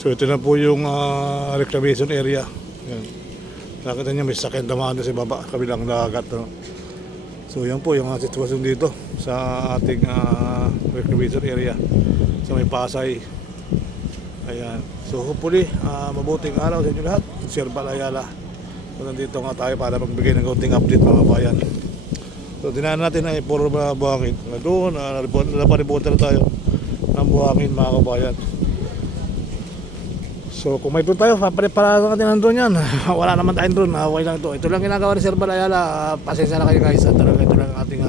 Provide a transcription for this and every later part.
So ito na po yung reclamation area. Yan. Nakita niyo may sakyan naman sa baba, kabilang dagat. No? So yan po yung sitwasyon dito sa ating reclamation area. So may Pasay. Ayan. So hopefully, mabuting araw sa inyo lahat. Sir Balayala. So nandito nga tayo para magbigay ng kaunting update mga bayan. So dinaan natin ay puro mga buhangin. Doon, napaributan na tayo ng buhangin mga kabayan. So kung may drone tayo, para natin ang drone yan. Wala naman tayong drone, okay lang ito. Ito lang ginagawa ni Sir Balayala. Pasensya na kayo guys. Talaga ito lang ating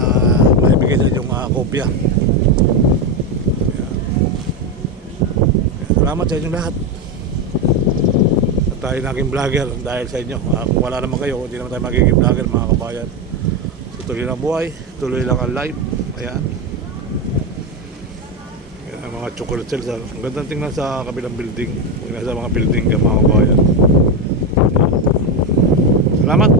maibigay sa inyong kopya. Salamat sa inyong lahat. At tayo naging vlogger dahil sa inyo. Kung wala naman kayo, hindi naman tayo magiging vlogger mga kabayan. So tuloy lang buhay, tuloy lang ang live. Ayan. Mga chocolate shells. Ang gandang tingnan sa kabilang building. Sa mga building mga kabayan. Salamat.